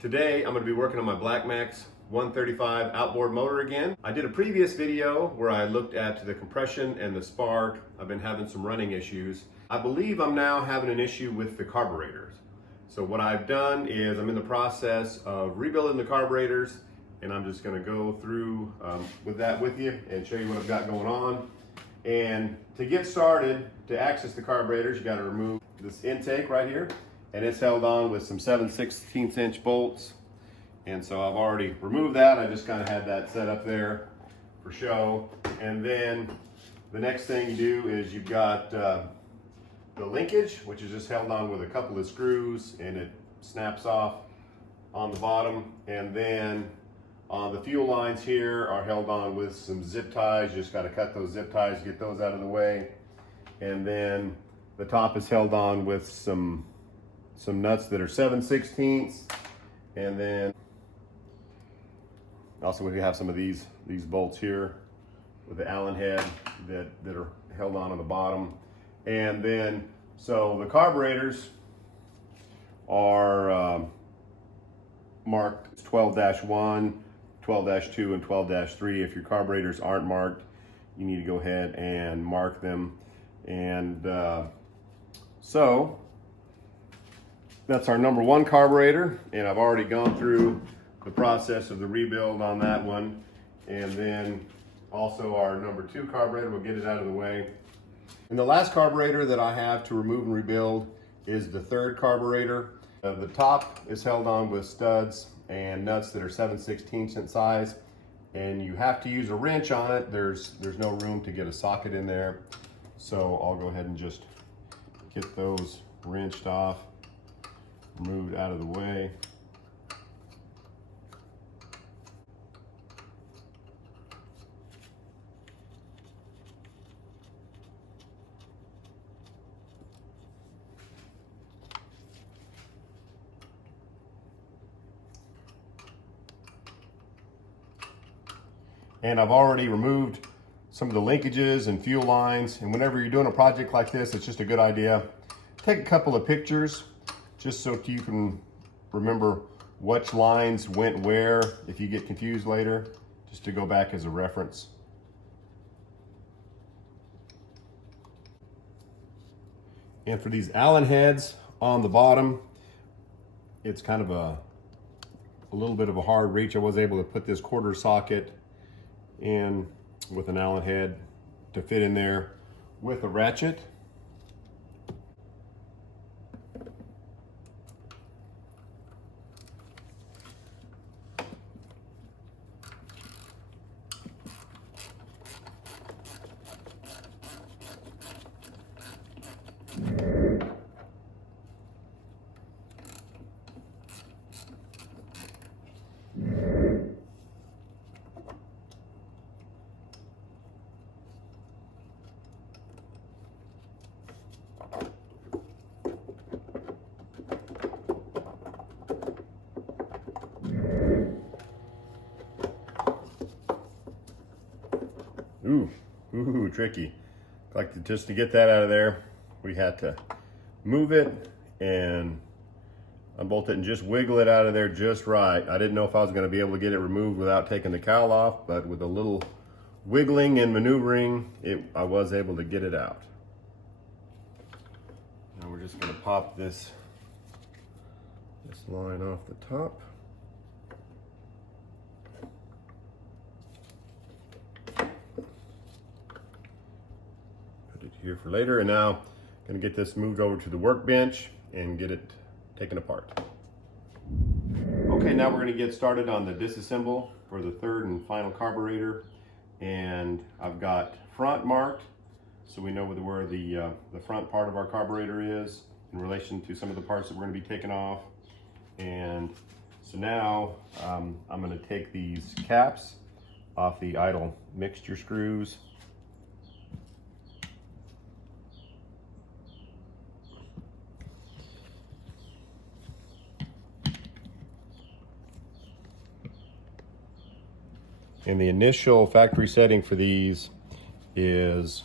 Today I'm going to be working on my BlackMax 135 outboard motor again. I did a previous video where I looked at the compression and the spark. I've been having some running issues. I believe I'm now having an issue with the carburetors. So what I've done is I'm in the process of rebuilding the carburetors, and I'm just going to go through with that with you and show you what I've got going on. And to get started, to access the carburetors, you got to remove this intake right here. And it's held on with some 7/16" bolts. And so I've already removed that. I just kind of had that set up there for show. And then the next thing you do is you've got the linkage, which is just held on with a couple of screws, and it snaps off on the bottom. And then the fuel lines here are held on with some zip ties. You just got to cut those zip ties, get those out of the way. And then the top is held on with some nuts that are 7/16, and then also we have some of these bolts here with the Allen head that are held on the bottom. And then so the carburetors are marked 12-1, 12-2, and 12-3. If your carburetors aren't marked, you need to go ahead and mark them. And so that's our number one carburetor, and I've already gone through the process of the rebuild on that one. And then also our number two carburetor, we'll get it out of the way. And the last carburetor that I have to remove and rebuild is the third carburetor. The top is held on with studs and nuts that are 7/16 in size, and you have to use a wrench on it. There's no room to get a socket in there. So I'll go ahead and just get those wrenched off, moved out of the way. And I've already removed some of the linkages and fuel lines. And whenever you're doing a project like this, it's just a good idea. Take a couple of pictures just so you can remember which lines went where if you get confused later, just to go back as a reference. And for these Allen heads on the bottom, it's kind of a little bit of a hard reach. I was able to put this quarter socket in with an Allen head to fit in there with a ratchet. Ooh, tricky. Like just to get that out of there, we had to move it and unbolt it and just wiggle it out of there just right. I didn't know if I was going to be able to get it removed without taking the cowl off, but with a little wiggling and maneuvering, I was able to get it out. Now we're just going to pop this line off the top. Here for later. And now I'm going to get this moved over to the workbench and get it taken apart. Okay, now we're going to get started on the disassemble for the third and final carburetor. And I've got front marked, so we know where the front part of our carburetor is in relation to some of the parts that we're going to be taking off. And so now I'm going to take these caps off the idle mixture screws. And the initial factory setting for these is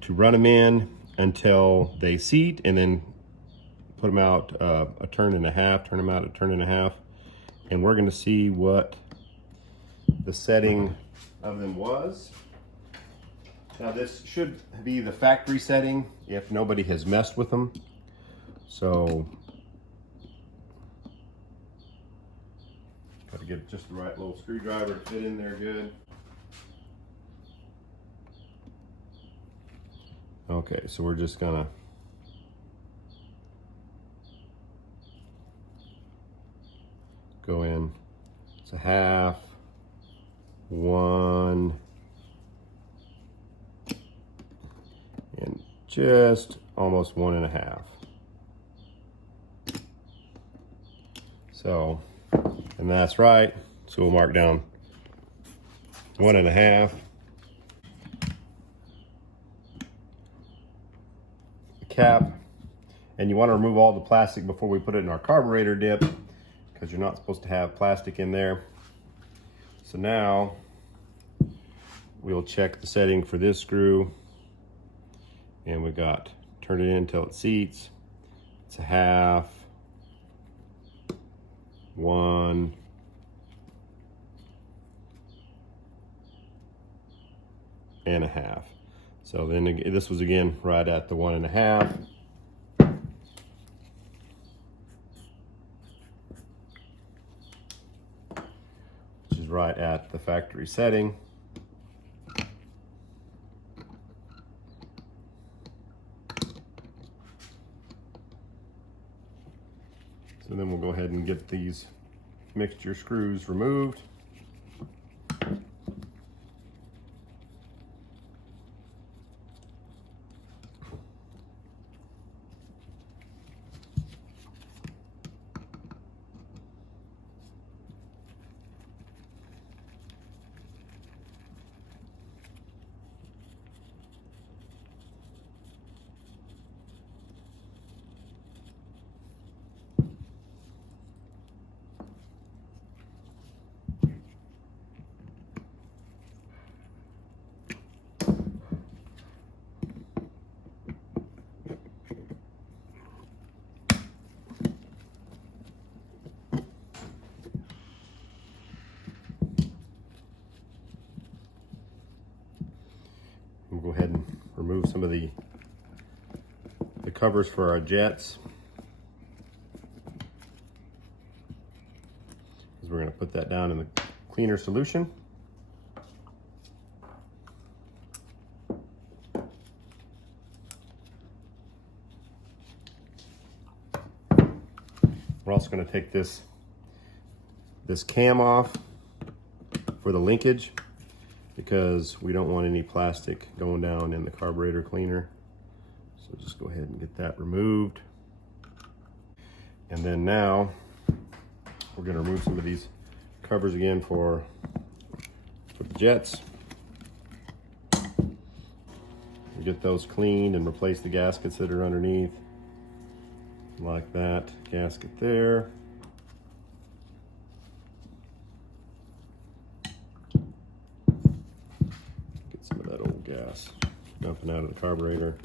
to run them in until they seat, and then put them out a turn and a half, turn them out a turn and a half, and we're gonna see what the setting of them was. Now this should be the factory setting if nobody has messed with them. So, got to get just the right little screwdriver to fit in there good. Okay, so we're just gonna go in. It's a half, 1, and just almost 1 1/2. So, and that's right. So we'll mark down 1 1/2. Cap, and you want to remove all the plastic before we put it in our carburetor dip, because you're not supposed to have plastic in there. So now we'll check the setting for this screw, and we got turn it in until it seats. It's a half, 1, and a half. So then this was again right at the 1 1/2. Which is right at the factory setting. So then we'll go ahead and get these mixture screws removed. We'll go ahead and remove some of the covers for our jets, because we're going to put that down in the cleaner solution. We're also going to take this cam off for the linkage, because we don't want any plastic going down in the carburetor cleaner. So just go ahead and get that removed. And then now we're going to remove some of these covers again for the jets. We get those cleaned and replace the gaskets that are underneath, like that gasket there. Gas dumping out of the carburetor.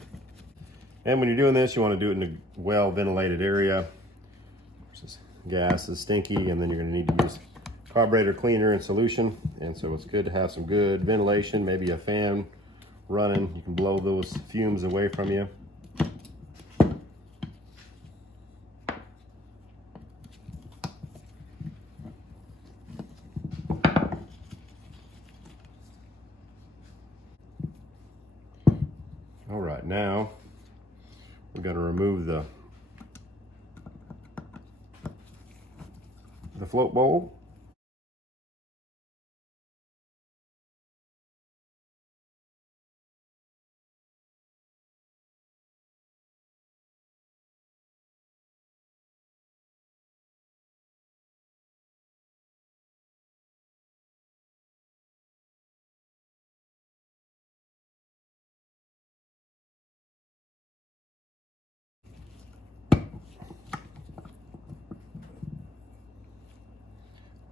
And when you're doing this, you want to do it in a well ventilated area. This gas is stinky, and then you're going to need to use carburetor cleaner and solution. And so it's good to have some good ventilation, maybe a fan running. You can blow those fumes away from you. All right, now we're going to remove the float bowl.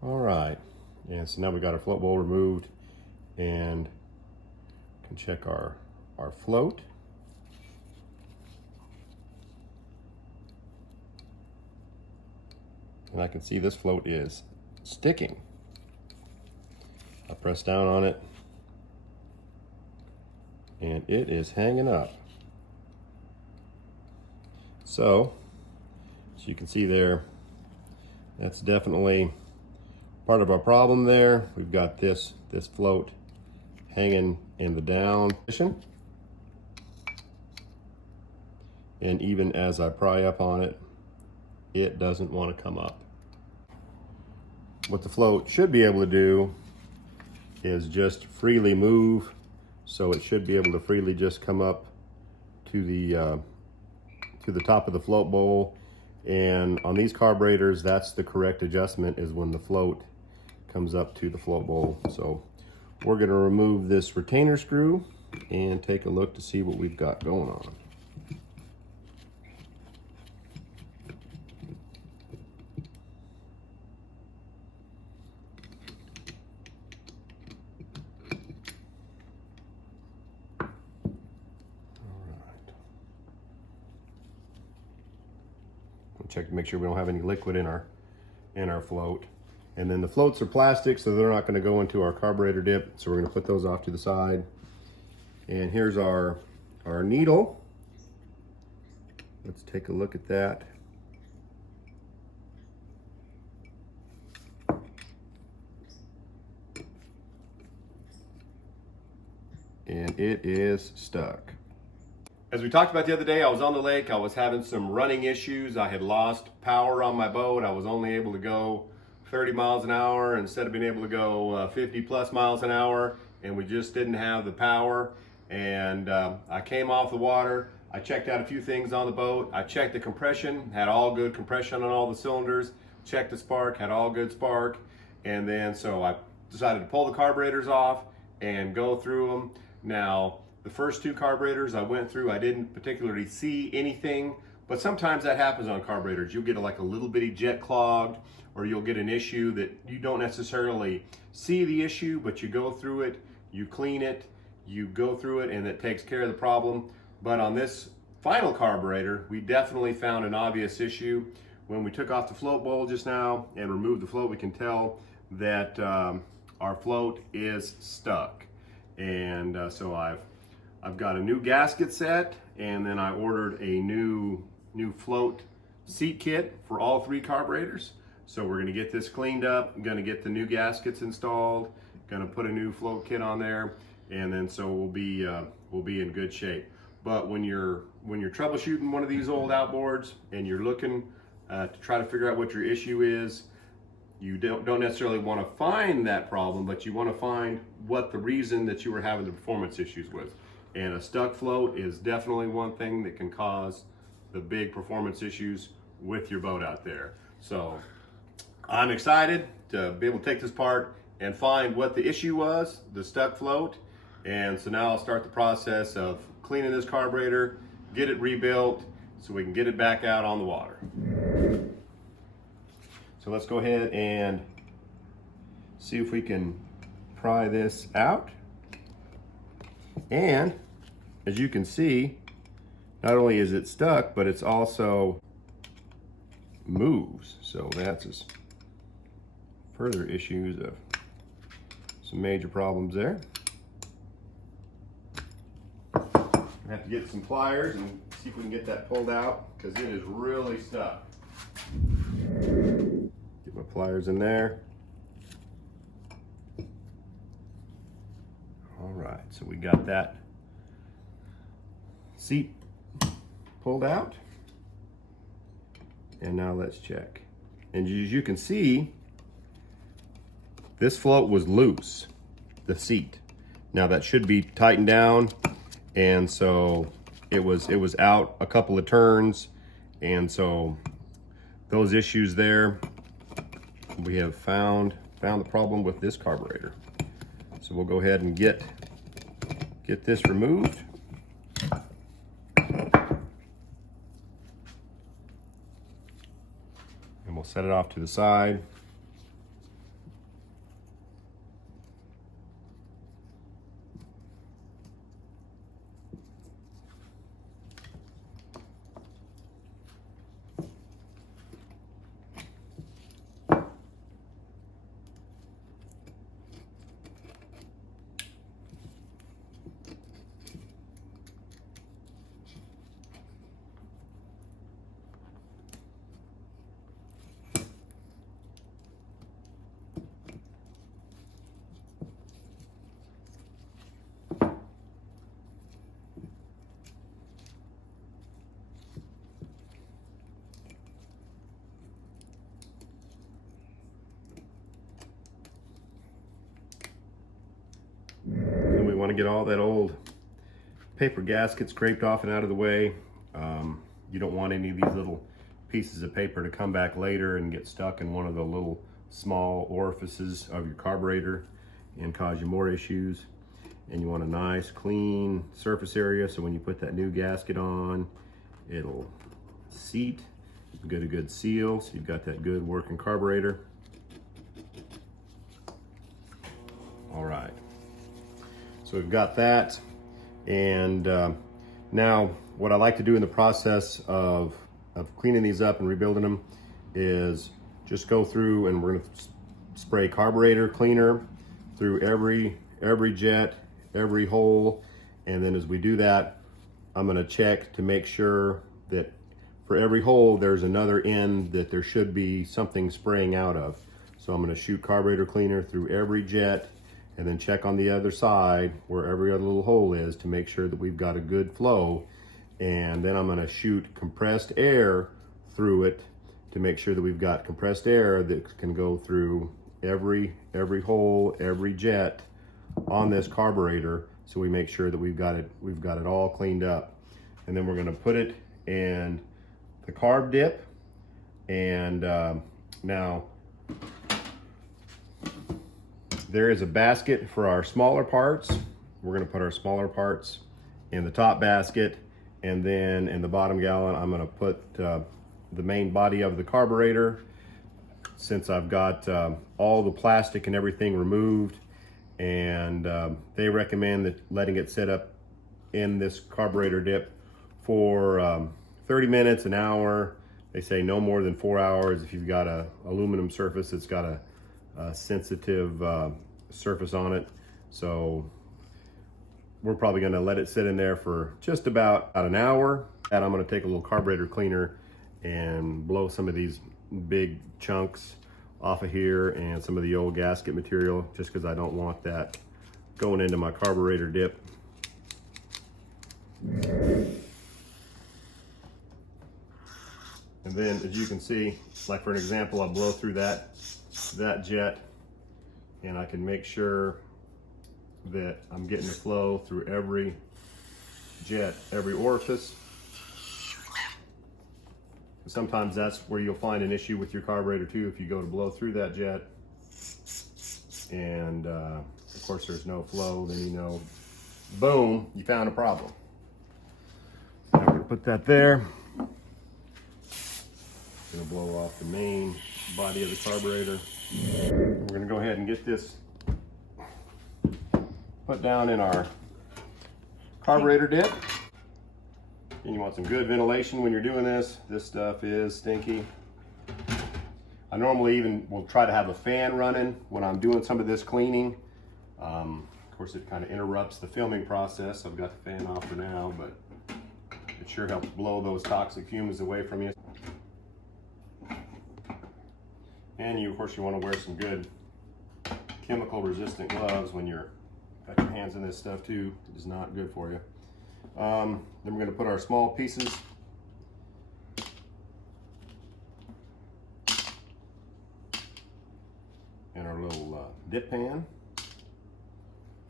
All right, and so now we got our float bowl removed, and can check our float. and I can see this float is sticking. I press down on it and it is hanging up. So, as you can see there, that's definitely part of our problem there. We've got this float hanging in the down position. And even as I pry up on it, it doesn't want to come up. What the float should be able to do is just freely move. So it should be able to freely just come up to the top of the float bowl. And on these carburetors, that's the correct adjustment, is when the float comes up to the float bowl. So we're going to remove this retainer screw and take a look to see what we've got going on. Check to make sure we don't have any liquid in our float. And then the floats are plastic, so they're not going to go into our carburetor dip, so we're going to put those off to the side. And here's our needle. Let's take a look at that. And it is stuck. As we talked about the other day, I was on the lake. I was having some running issues. I had lost power on my boat. I was only able to go 30 miles an hour instead of being able to go 50 plus miles an hour, and we just didn't have the power. And I came off the water. I checked out a few things on the boat. I checked the compression, had all good compression on all the cylinders. Checked the spark, had all good spark. And then so I decided to pull the carburetors off and go through them. Now, the first two carburetors I went through, I didn't particularly see anything, but sometimes that happens on carburetors. You'll get like a little bitty jet clogged, or you'll get an issue that you don't necessarily see the issue, but you go through it, you clean it, you go through it, and it takes care of the problem. But on this final carburetor, we definitely found an obvious issue. When we took off the float bowl just now and removed the float, we can tell that our float is stuck. And so I've got a new gasket set, and then I ordered a new float seat kit for all three carburetors. So we're gonna get this cleaned up, I'm gonna get the new gaskets installed, gonna put a new float kit on there, and then so we'll be in good shape. But when you're troubleshooting one of these old outboards and you're looking to try to figure out what your issue is, you don't necessarily want to find that problem, but you want to find what the reason that you were having the performance issues with. And a stuck float is definitely one thing that can cause the big performance issues with your boat out there. So I'm excited to be able to take this apart and find what the issue was, the stuck float. And so now I'll start the process of cleaning this carburetor, get it rebuilt so we can get it back out on the water. So let's go ahead and see if we can pry this out. And as you can see, not only is it stuck, but it's also moves. So that's just further issues of some major problems there. I have to get some pliers and see if we can get that pulled out, because it is really stuck. Get my pliers in there. All right, so we got that seat pulled out. And now let's check. And as you can see, this float was loose, the seat. Now that should be tightened down. And so it was out a couple of turns. And so those issues there, we have found the problem with this carburetor. So we'll go ahead and get this removed. And we'll set it off to the side. want to get all that old paper gasket scraped off and out of the way. You don't want any of these little pieces of paper to come back later and get stuck in one of the little small orifices of your carburetor and cause you more issues. And you want a nice clean surface area so when you put that new gasket on, it'll seat, get a good seal, so you've got that good working carburetor. All right, so we've got that. And now what I like to do in the process of cleaning these up and rebuilding them is just go through, and we're going to spray carburetor cleaner through every jet, every hole. And then as we do that, I'm going to check to make sure that for every hole there's another end that there should be something spraying out of. So I'm going to shoot carburetor cleaner through every jet and then check on the other side where every other little hole is to make sure that we've got a good flow. And then I'm going to shoot compressed air through it to make sure that we've got compressed air that can go through every hole, every jet on this carburetor, so we make sure that we've got it all cleaned up. And then we're going to put it in the carb dip. And now there is a basket for our smaller parts. We're going to put our smaller parts in the top basket, and then in the bottom gallon I'm going to put the main body of the carburetor. Since I've got all the plastic and everything removed, and they recommend that letting it sit up in this carburetor dip for 30 minutes, an hour. They say no more than 4 hours if you've got a aluminum surface that's got a sensitive surface on it. So we're probably going to let it sit in there for just about an hour. And I'm going to take a little carburetor cleaner and blow some of these big chunks off of here and some of the old gasket material, just because I don't want that going into my carburetor dip. And then as you can see, like for an example, I'll blow through that jet, and I can make sure that I'm getting the flow through every jet, every orifice. Sometimes that's where you'll find an issue with your carburetor too, if you go to blow through that jet and of course there's no flow, then you know, boom, you found a problem. So I'm gonna put that there. Gonna blow off the main body of the carburetor. We're gonna go ahead and get this put down in our carburetor dip. And you want some good ventilation when you're doing this. This stuff is stinky. I normally even will try to have a fan running when I'm doing some of this cleaning. Of course, it kind of interrupts the filming process. I've got the fan off for now, but it sure helps blow those toxic fumes away from you. And you, of course, you want to wear some good chemical resistant gloves when you're got your hands in this stuff too. It is not good for you. Then we're going to put our small pieces in our little dip pan,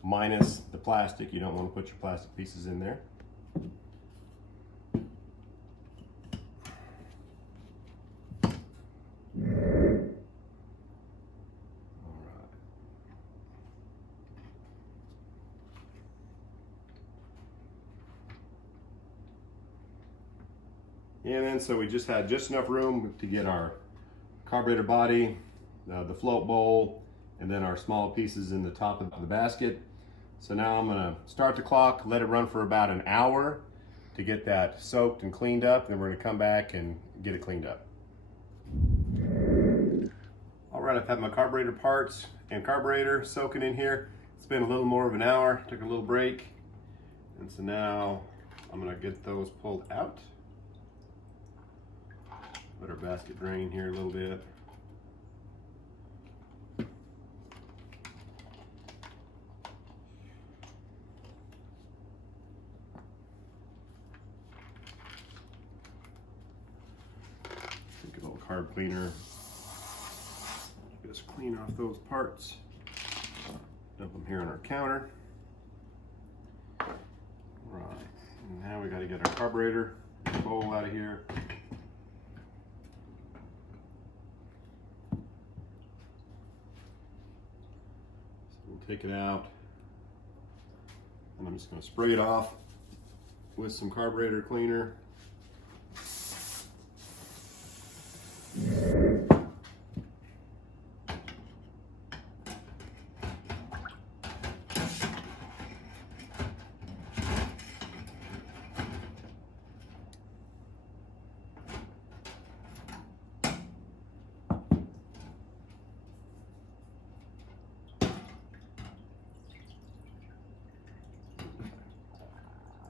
minus the plastic. You don't want to put your plastic pieces in there. And then so we just had just enough room to get our carburetor body, the float bowl, and then our small pieces in the top of the basket. So now I'm gonna start the clock, let it run for about an hour to get that soaked and cleaned up. Then we're gonna come back and get it cleaned up. All right, I've had my carburetor parts and carburetor soaking in here. It's been a little more of an hour, took a little break. And so now I'm gonna get those pulled out. Let our basket drain here a little bit. Take a little carb cleaner. Just clean off those parts. Dump them here on our counter. Right, and now we got to get our carburetor bowl out of here. So we'll take it out, and I'm just going to spray it off with some carburetor cleaner.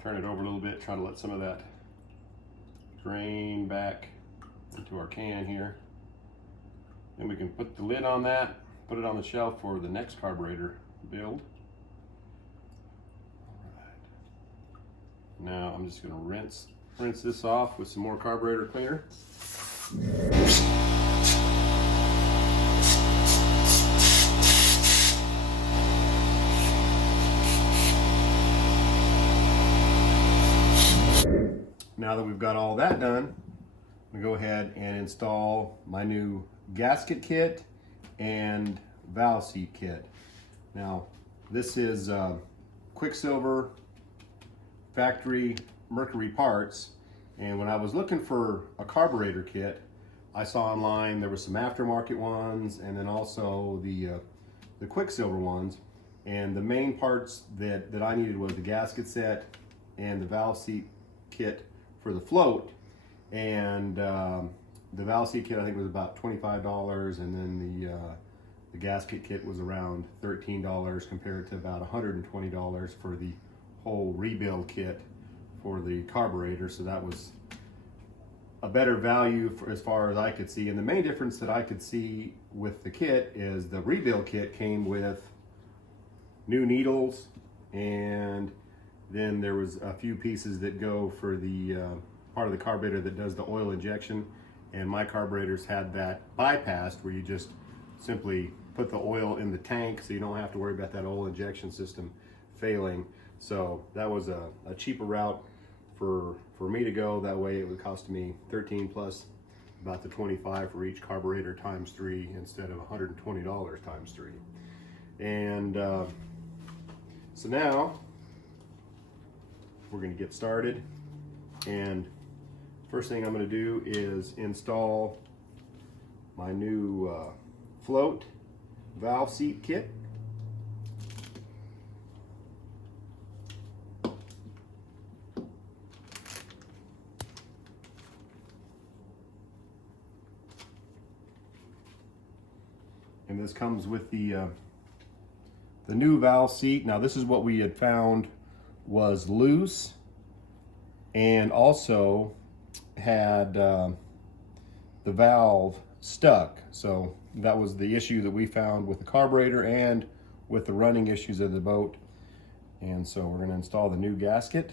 Turn it over a little bit, try to let some of that drain back into our can here. Then we can put the lid on that, put it on the shelf for the next carburetor build. All right. Now I'm just going to rinse this off with some more carburetor cleaner. Now that we've got all that done, we go ahead and install my new gasket kit and valve seat kit. Now, this is Quicksilver factory Mercury parts, and when I was looking for a carburetor kit, I saw online there were some aftermarket ones and then also the Quicksilver ones, and the main parts that I needed was the gasket set and the valve seat kit for the float, and the valve seat kit I think was about $25, and then the gasket kit was around $13 compared to about $120 for the whole rebuild kit for the carburetor. So that was a better value for, as far as I could see. And the main difference that I could see with the kit is the rebuild kit came with new needles, and then there was a few pieces that go for the part of the carburetor that does the oil injection, and my carburetors had that bypassed where you just simply put the oil in the tank so you don't have to worry about that oil injection system failing. So that was a cheaper route for me to go. That way it would cost me $13 plus about the $25 for each carburetor times 3 instead of $120 times 3. And so now we're going to get started, and first thing I'm going to do is install my new float valve seat kit. And this comes with the new valve seat. Now this is what we had found was loose, and also had the valve stuck. So that was the issue that we found with the carburetor and with the running issues of the boat. And so we're going to install the new gasket.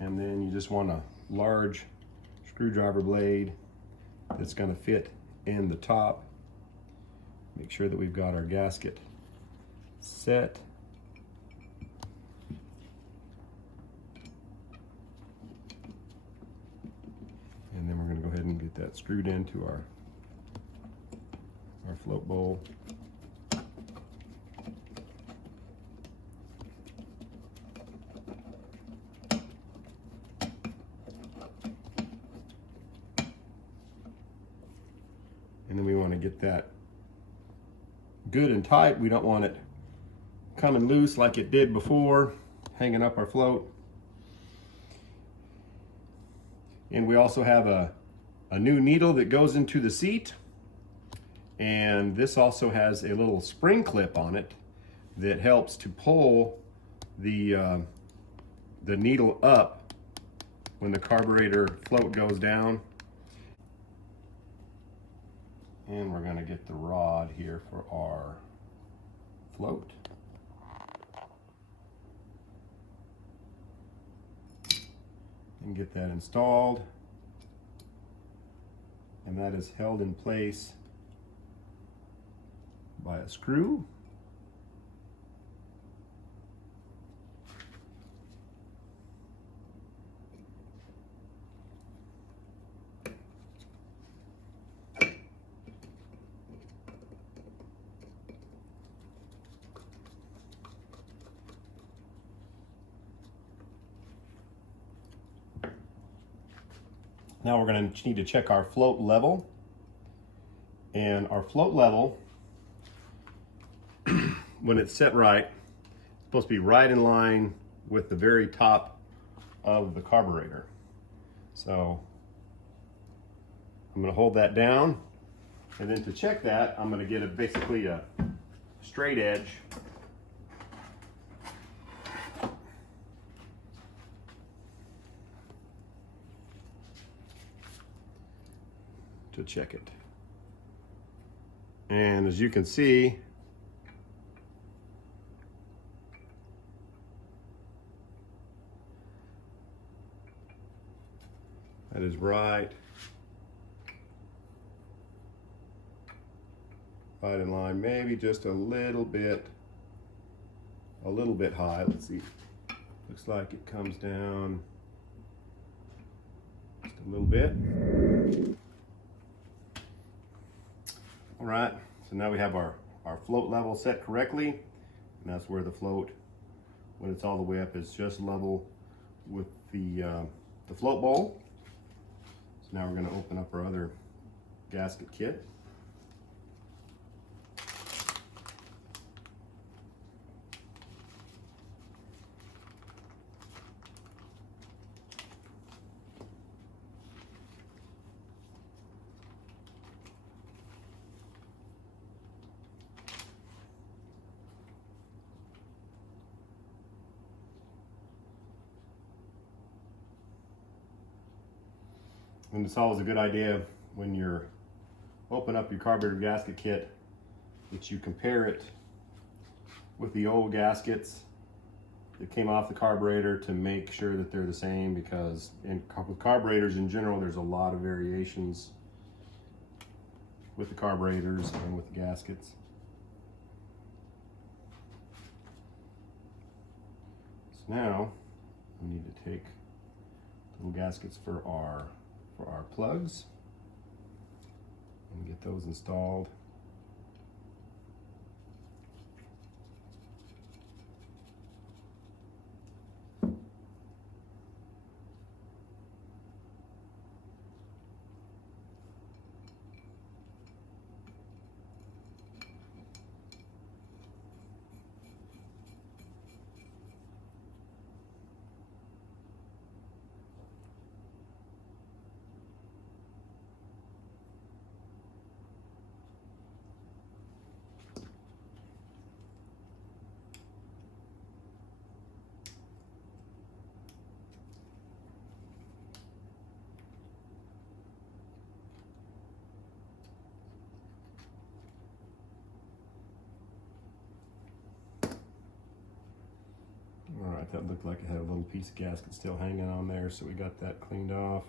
And then you just want a large screwdriver blade that's going to fit in the top. Make sure that we've got our gasket set. And then we're going to go ahead and get that screwed into our float bowl. And then we want to get that good and tight. We don't want it coming loose like it did before, hanging up our float. And we also have a new needle that goes into the seat. And this also has a little spring clip on it that helps to pull the needle up when the carburetor float goes down. And we're going to get the rod here for our float. And get that installed. And that is held in place by a screw. Now we're going to need to check our float level. And our float level, when it's set right, it's supposed to be right in line with the very top of the carburetor. So I'm going to hold that down, and then to check that, I'm going to get basically a straight edge. To check it. And as you can see, that is right in line, maybe just a little bit high. Let's see. Looks like it comes down just a little bit. All right, so now we have our float level set correctly, and that's where the float, when it's all the way up, is just level with the float bowl. So now we're going to open up our other gasket kit. And it's always a good idea when you're open up your carburetor gasket kit that you compare it with the old gaskets that came off the carburetor to make sure that they're the same, because with carburetors in general, there's a lot of variations with the carburetors and with the gaskets. So now we need to take little gaskets for our plugs and get those installed. All right, that looked like it had a little piece of gasket still hanging on there, so we got that cleaned off.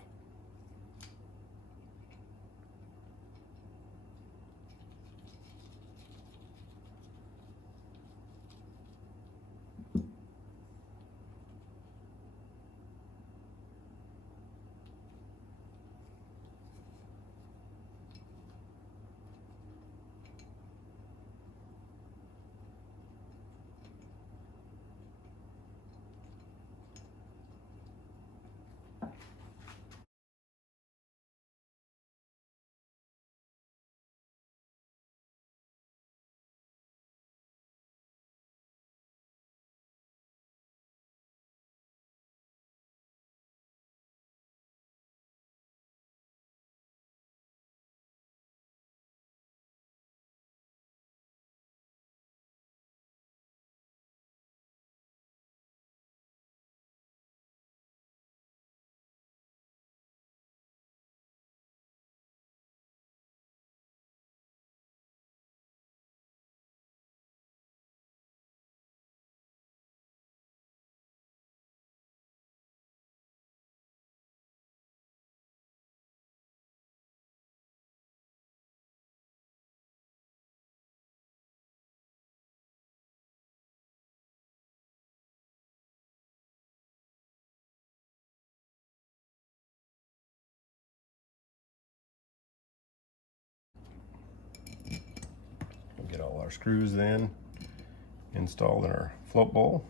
our screws then installed in our float bowl.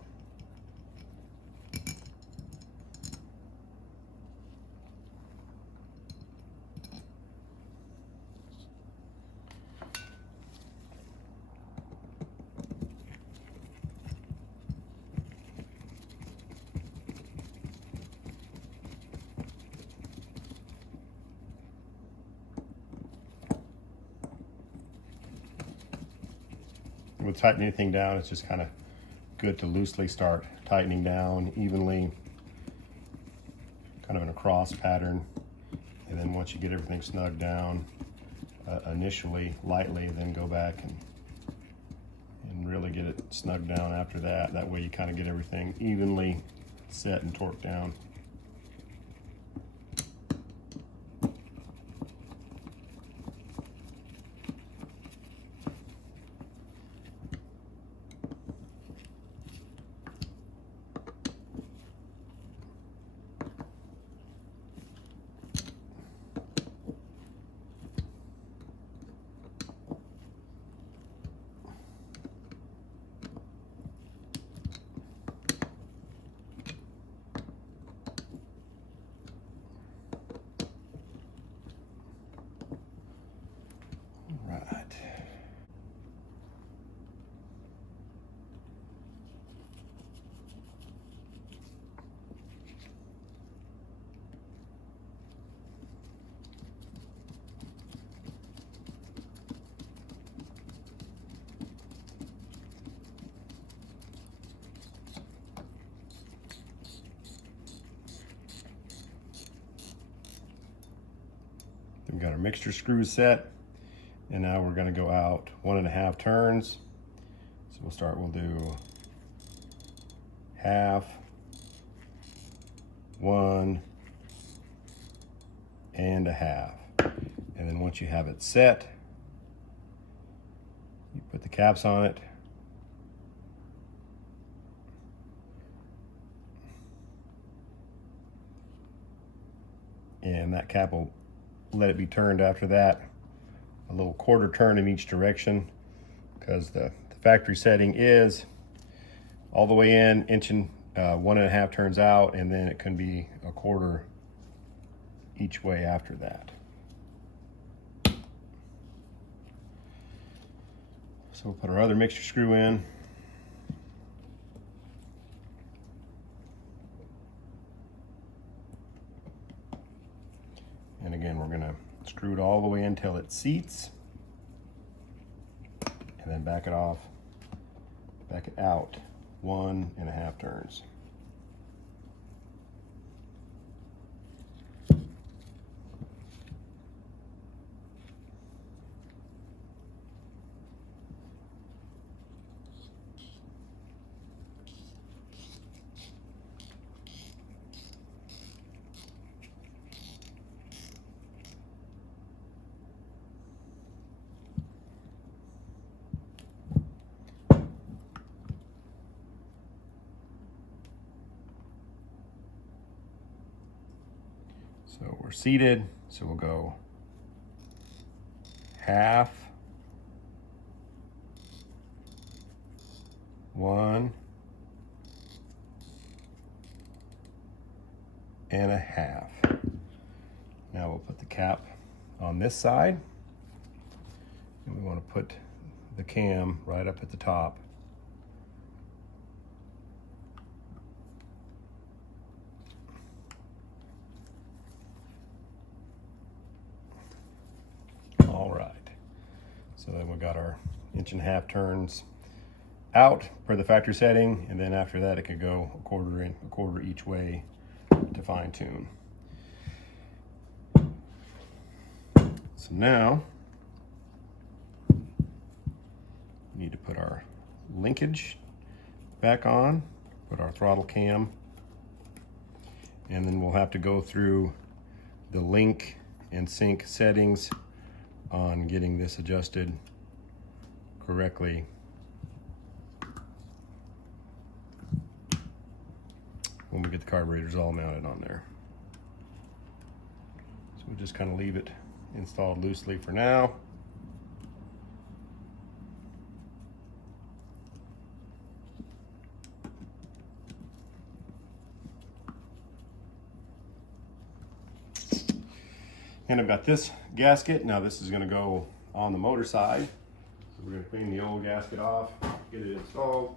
With tightening anything down, it's just kind of good to loosely start tightening down evenly, kind of in a cross pattern. And then once you get everything snug down, initially lightly, then go back and really get it snug down after that. That way you kind of get everything evenly set and torqued down. We've got our mixture screws set, and now we're going to go out 1.5 turns. So we'll do half, 1, and 1/2. And then once you have it set, you put the caps on it. And that cap will let it be turned after that, a little 1/4 turn in each direction, because the factory setting is all the way in, 1.5 turns out, and then it can be 1/4 each way after that. So we'll put our other mixture screw in. And again, we're gonna screw it all the way until it seats, and then back it off, back it out 1.5 turns. So we're seated, so we'll go 1/2, 1, and 1/2. Now we'll put the cap on this side, and we want to put the cam right up at the top. All right, so then we've got our 1.5 turns out for the factory setting, and then after that it could go 1/4 in, 1/4 each way to fine tune. So now we need to put our linkage back on, put our throttle cam, and then we'll have to go through the link and sync settings on getting this adjusted correctly when we get the carburetors all mounted on there. So we'll just kind of leave it installed loosely for now. And I've got this gasket. Now this is gonna go on the motor side. So we're gonna clean the old gasket off, get it installed.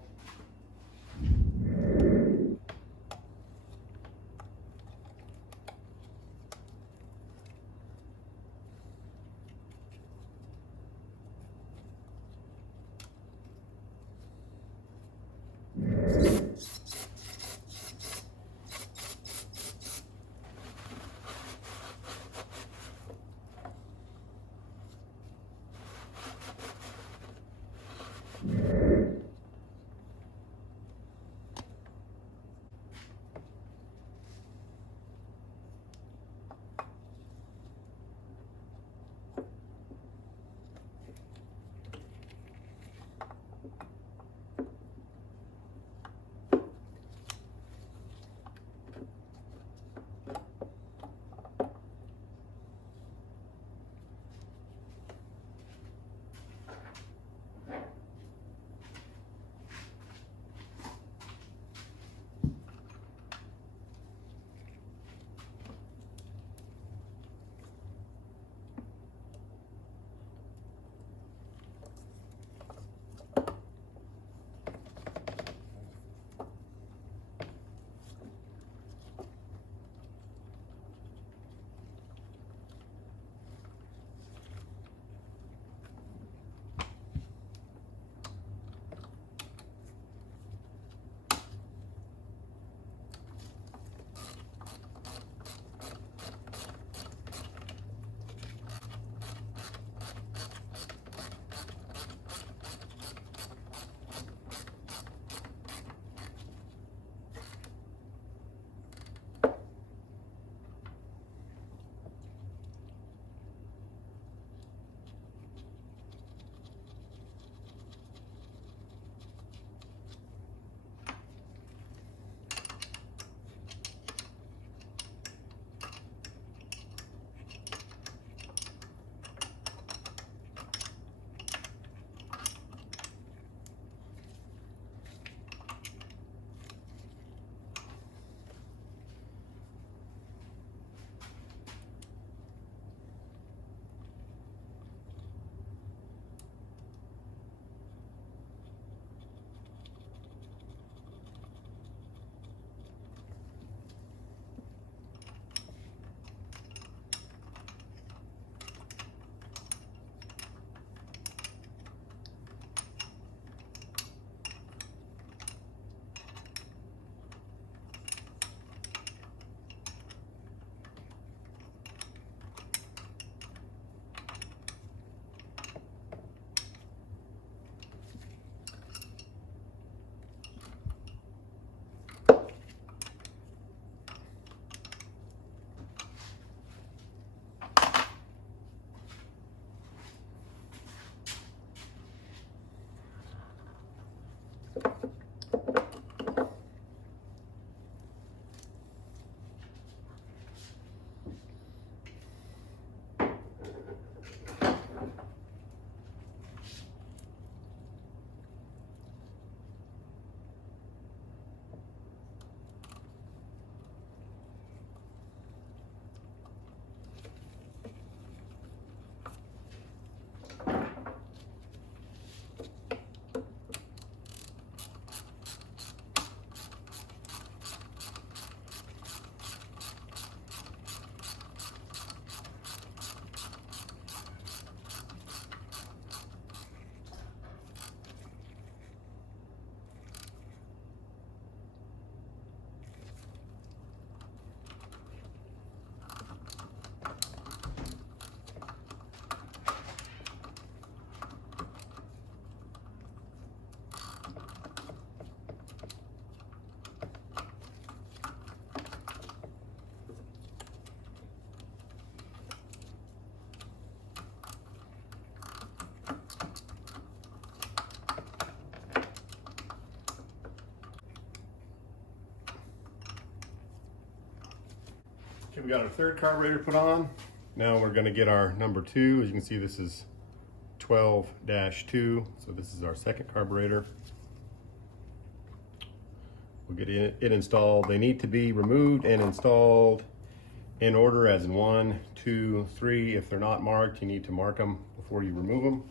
Okay, we got our third carburetor put on. Now we're gonna get our number 2. As you can see, this is 12-2, so this is our second carburetor. We'll get it installed. They need to be removed and installed in order, as in 1, 2, 3. If they're not marked, you need to mark them before you remove them.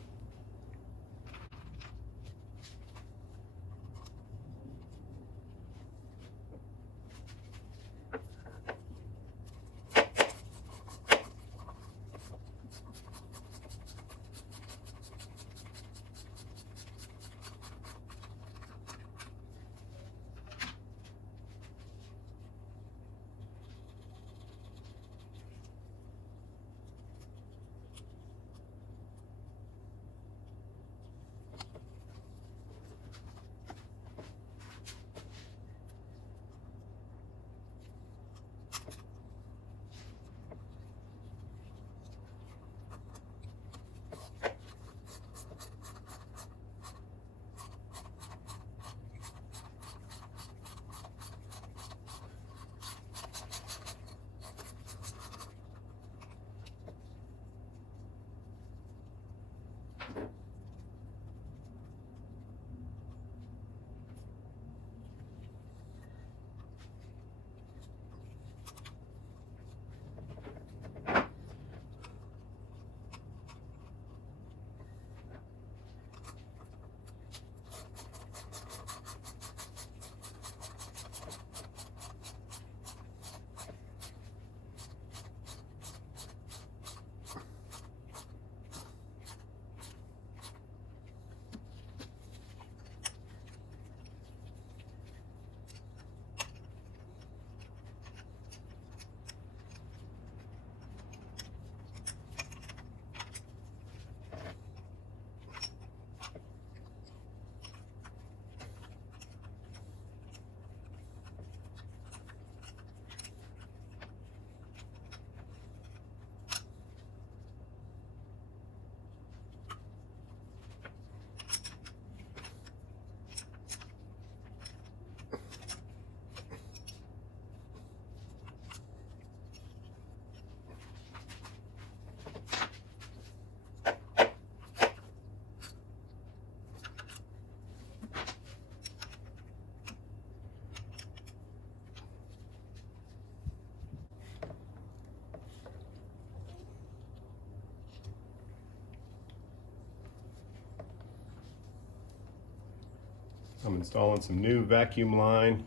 I'm installing some new vacuum line.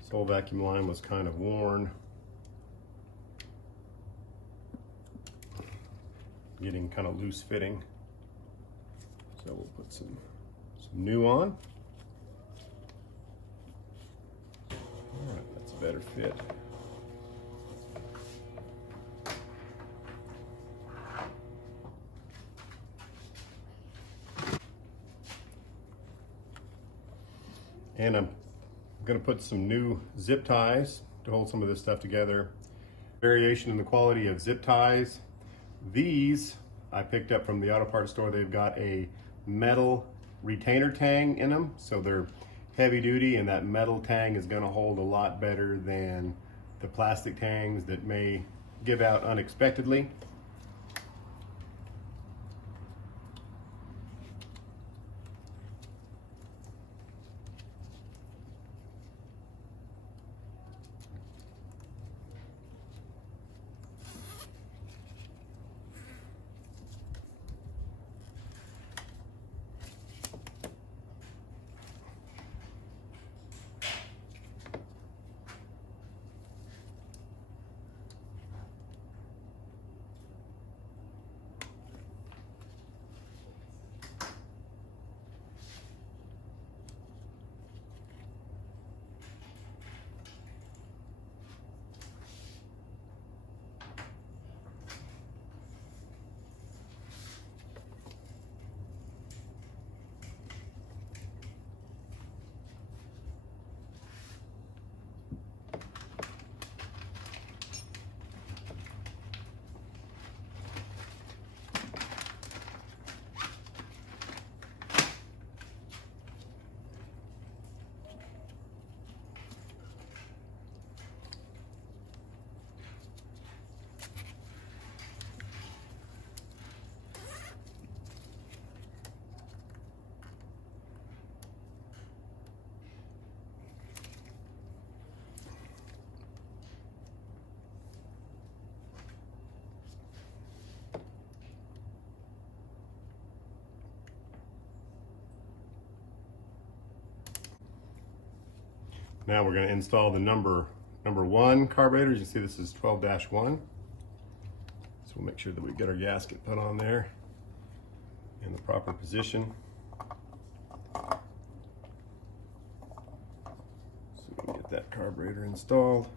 This old vacuum line was kind of worn, getting kind of loose fitting. So we'll put some new on. All right, that's a better fit. And I'm going to put some new zip ties to hold some of this stuff together. Variation in the quality of zip ties. These I picked up from the auto parts store. They've got a metal retainer tang in them, so they're heavy duty, and that metal tang is going to hold a lot better than the plastic tangs that may give out unexpectedly. Now we're going to install the number 1 carburetor. As you see, this is 12-1. So we'll make sure that we get our gasket put on there in the proper position. So we can get that carburetor installed.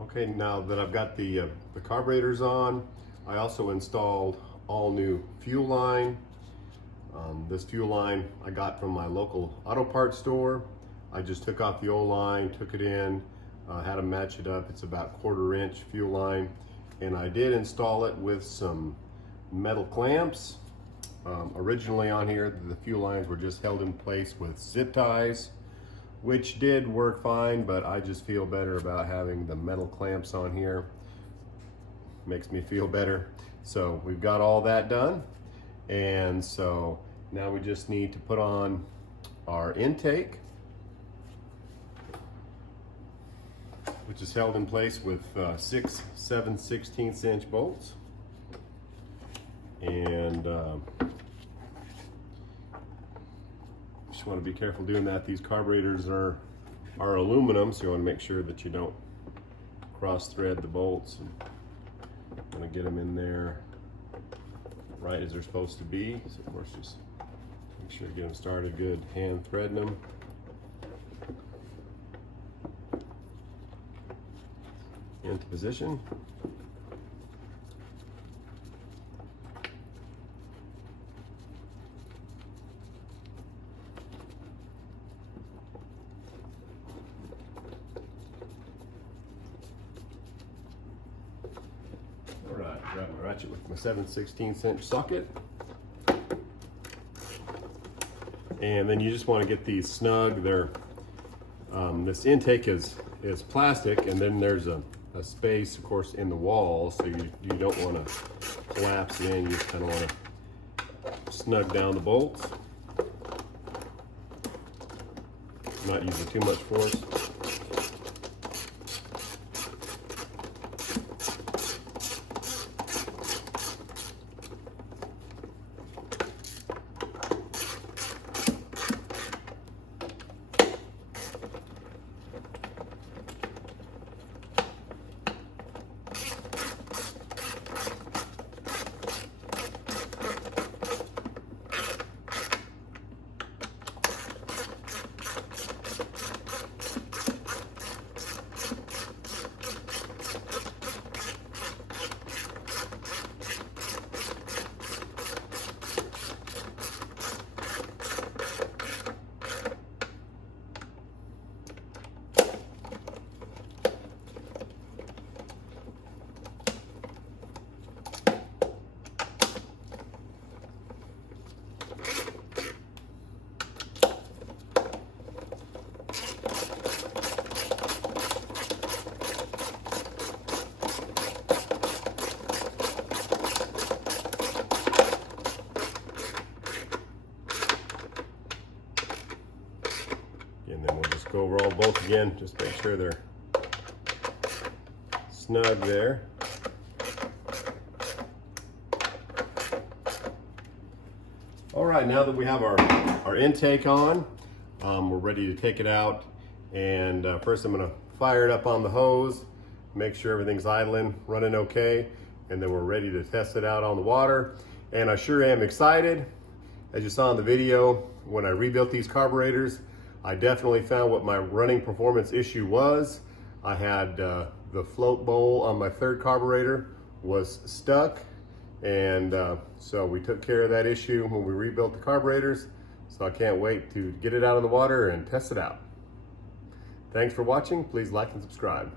Okay, now that I've got the carburetors on, I also installed all new fuel line. This fuel line I got from my local auto parts store. I just took off the old line, took it in, had to match it up. It's about 1/4 inch fuel line, and I did install it with some metal clamps. Originally on here, the fuel lines were just held in place with zip ties, which did work fine, but I just feel better about having the metal clamps on here. Makes me feel better. So we've got all that done, and so now we just need to put on our intake, which is held in place with 6 7/16 inch bolts. And just want to be careful doing that. These carburetors are aluminum, so you want to make sure that you don't cross thread the bolts. I'm going to get them in there right as they're supposed to be. So of course, just make sure to get them started good, hand threading them. Into position. Alright, grab my ratchet with my 7/16 inch socket. And then you just want to get these snug. They're this intake is plastic, and then there's a space, of course, in the wall, so you don't want to collapse in. You just kind of want to snug down the bolts, not using too much force. And then we'll just go over all the bolts again, just make sure they're snug there. All right, now that we have our intake on, we're ready to take it out. And first I'm gonna fire it up on the hose, make sure everything's idling, running okay, and then we're ready to test it out on the water. And I sure am excited. As you saw in the video, when I rebuilt these carburetors, I definitely found what my running performance issue was. I had the float bowl on my third carburetor was stuck, and so we took care of that issue when we rebuilt the carburetors. So I can't wait to get it out of the water and test it out. Thanks for watching. Please like and subscribe.